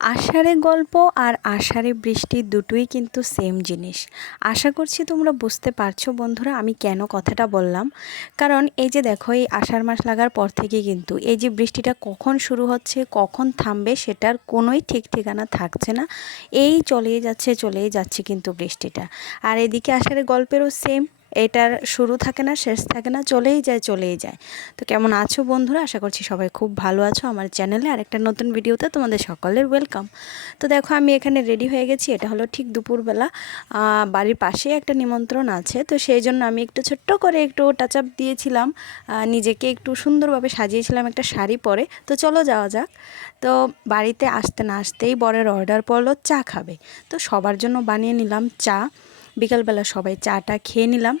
আষাঢ়ে গল্প আর আষাঢ়ে বৃষ্টি দুটোই কিন্তু সেম জিনিস। আশা করছি তোমরা বুঝতে পারছ বন্ধুরা আমি কেন কথাটা বললাম। কারণ এই যে দেখো, এই আষাঢ় মাস লাগার পর থেকে কিন্তু এই যে বৃষ্টিটা কখন শুরু হচ্ছে, কখন থামবে সেটার কোনোই ঠিক ঠিকানা থাকছে না। এই চলেই যাচ্ছে চলেই যাচ্ছে কিন্তু বৃষ্টিটা। আর এদিকে আষাঢ়ে গল্পেরও সেম এটার শুরু থাকে না, শেষ থাকে না, চলেই যায় চলেই যায়। তো কেমন আছো বন্ধুরা? আশা করছি সবাই খুব ভালো আছো আমার চ্যানেলে। আর একটা নতুন ভিডিওতে তোমাদের সকলের ওয়েলকাম। তো দেখো, আমি এখানে রেডি হয়ে গেছি। এটা হলো ঠিক দুপুরবেলা। বাড়ির পাশেই একটা নিমন্ত্রণ আছে। তো সেই জন্য আমি একটু ছোট্ট করে একটু টাচ আপ দিয়েছিলাম। নিজেকে একটু সুন্দরভাবে সাজিয়েছিলাম একটা শাড়ি পরে। তো চলো যাওয়া যাক। তো বাড়িতে আসতে না আসতেই বরের অর্ডার পড়ল চা খাবে। তো সবার জন্য বানিয়ে নিলাম চা। বিকালবেলা সবাই চাটা খেয়ে নিলাম।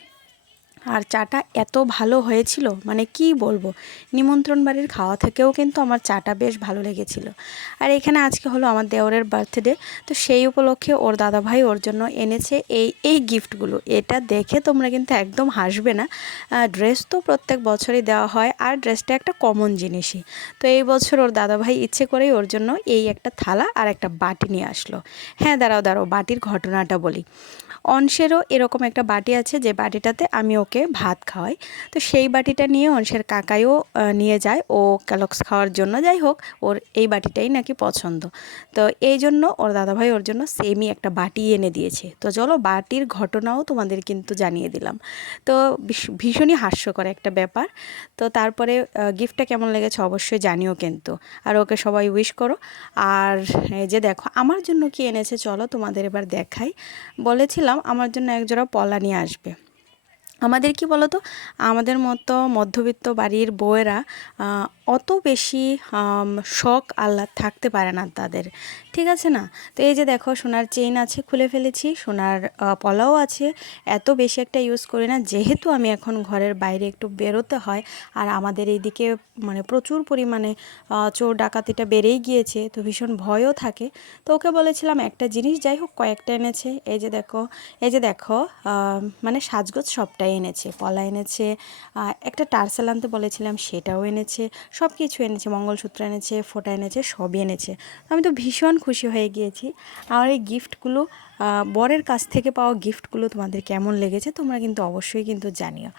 আর চাটা এত ভালো হয়েছিল মানে কি বলব? নিমন্ত্রণ বাড়ির খাওয়া থেকেও কিন্তু আমার চাটা বেশ ভালো লেগেছিল। আর এখানে আজকে হলো আমার দেওরের বার্থডে, তো সেই উপলক্ষে ওর দাদাভাই ওর জন্য এনেছে এই এই গিফটগুলো। এটা দেখে তোমরা কিন্তু একদম হাসবে না। ড্রেস তো প্রত্যেক বছরই দেওয়া হয়, আর ড্রেসটা একটা কমন জিনিসই। তো এই বছর ওর দাদাভাই ইচ্ছে করেই ওর জন্য এই একটা থালা আর একটা বাটি নিয়ে আসলো। হ্যাঁ দাঁড়াও দাঁড়াও, বাটির ঘটনাটা বলি। অংশেরও এরকম একটা বাটি আছে, যে বাটিটাতে আমি ওকে ভাত খাওয়াই। তো সেই বাটিটা নিয়ে অংশের কাকাইও নিয়ে যায়। ও ক্যালক্স খাওয়ার জন্য যাই হোক, ওর এই বাটিটাই নাকি পছন্দ। তো এই জন্য ওর দাদাভাই ওর জন্য সেমই একটা বাটি এনে দিয়েছে। তো চলো বাটির ঘটনাও তোমাদের কিন্তু জানিয়ে দিলাম। তো ভীষণই হাস্যকর একটা ব্যাপার। তো তারপরে গিফটটা কেমন লেগেছে অবশ্যই জানিও কিন্তু। আর ওকে সবাই উইশ করো। আর যে দেখো, আমার জন্য কি এনেছে চলো তোমাদের এবার দেখাই। বলেছিলাম আমার জন্য একজোড়া পলা নিয়ে আসবে। আমাদের কি বলতো? আমাদের মতো মধ্যবিত্ত বাড়ির বউয়েরা অত বেশি শখ আল্লাহ থাকতে পারে না তাদের। ঠিক আছে না? তো এই যে দেখো, সোনার চেইন আছে খুলে ফেলেছি, সোনার পলাও আছে। এত বেশি একটা ইউজ করি না, যেহেতু আমি এখন ঘরের বাইরে একটু বেরোতে হয়, আর আমাদের এইদিকে মানে প্রচুর পরিমাণে চোর ডাকাতিটা বেড়েই গিয়েছে, তো ভীষণ ভয়ও থাকে। তো ওকে বলেছিলাম, একটা জিনিস যাই হোক, কয়েকটা এনেছে। এই যে দেখো, এই যে দেখো মানে সাজগোজ সবটাই এনেছে, পলা এনেছে একটা টার্সেল আনতে বলেছিলাম, সেটাও এনেছে সব কিছু এনেছে, মঙ্গলসূত্র এনেছে, ফোটা এনেছে, সবই এনেছে। আমি তো ভীষণ খুশি হয়ে গিয়েছি। আমার এই গিফটগুলো বরের কাছ থেকে পাওয়া গিফটগুলো তোমাদের কেমন লেগেছে তোমরা কিন্তু অবশ্যই কিন্তু জানিও।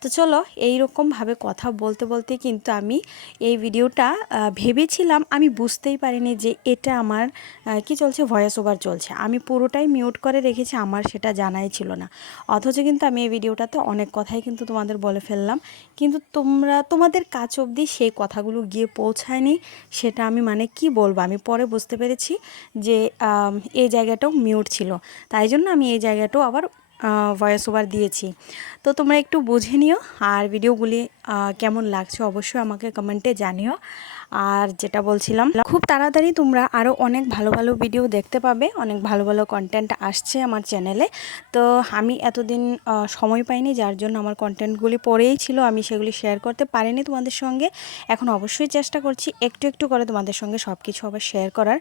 তো চলো এই রকমভাবে কথা বলতে বলতে কিন্তু আমি এই ভিডিওটা ভেবেছিলাম, আমি বুঝতেই পারিনি যে এটা আমার কি চলছে ভয়েস ওভার চলছে। আমি পুরোটাই মিউট করে রেখেছি, আমার সেটা জানাই ছিল না। অথচ কিন্তু আমি এই ভিডিওটাতে অনেক কথাই কিন্তু তোমাদের বলে ফেললাম। কিন্তু তোমরা, তোমাদের কাছ অবধি সেই কথাগুলো গিয়ে পৌঁছায়নি, সেটা আমি মানে কি বলব? আমি পরে বুঝতে পেরেছি যে এই জায়গাটাও মিউট ছিল। তাই জন্য আমি এই জায়গাটাও আবার ভয়েস ওভার দিয়েছি। তো তোমরা একটু বুঝে নিও আর ভিডিওগুলি কেমন লাগছে অবশ্যই আমাকে কমেন্টে জানিও। আর যেটা বলছিলাম, খুব তাড়াতাড়ি তোমরা আরও অনেক ভালো ভালো ভিডিও দেখতে পাবে, অনেক ভালো ভালো কন্টেন্ট আসছে আমার চ্যানেলে তো আমি এতদিন সময় পাইনি, যার জন্য আমার কন্টেন্টগুলি পরেই ছিল, আমি সেগুলি শেয়ার করতে পারিনি তোমাদের সঙ্গে। এখন অবশ্যই চেষ্টা করছি একটু একটু করে তোমাদের সঙ্গে সব কিছু আবার শেয়ার করার।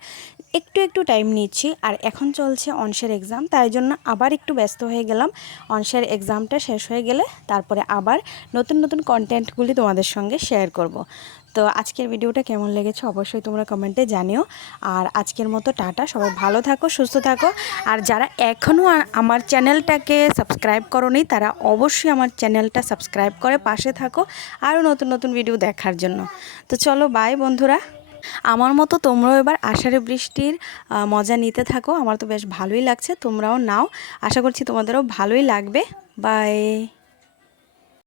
একটু একটু টাইম নিচ্ছি, আর এখন চলছে অনসের এক্সাম তাই জন্য আবার একটু ব্যস্ত হয়ে গেলাম। অনসের এক্সামটা শেষ হয়ে গেলে তারপরে আবার নতুন নতুন কন্টেন্টগুলি তোমাদের সঙ্গে শেয়ার করব। তো আজকের ভিডিওটা কেমন লেগেছে অবশ্যই তোমরা কমেন্টে জানিও। আর আজকের মতো টাটা, সবাই ভালো থাকো, সুস্থ থাকো। আর যারা এখনও আমার চ্যানেলটাকে সাবস্ক্রাইব করনি, তারা অবশ্যই আমার চ্যানেলটা সাবস্ক্রাইব করে পাশে থাকো আরও নতুন নতুন ভিডিও দেখার জন্য। তো চলো বাই বন্ধুরা। আমার মতো তোমরাও এবার আষাঢ়ে বৃষ্টির মজা নিতে থাকো। আমার তো বেশ ভালোই লাগছে, তোমরাও নাও। আশা করছি তোমাদেরও ভালোই লাগবে। বাই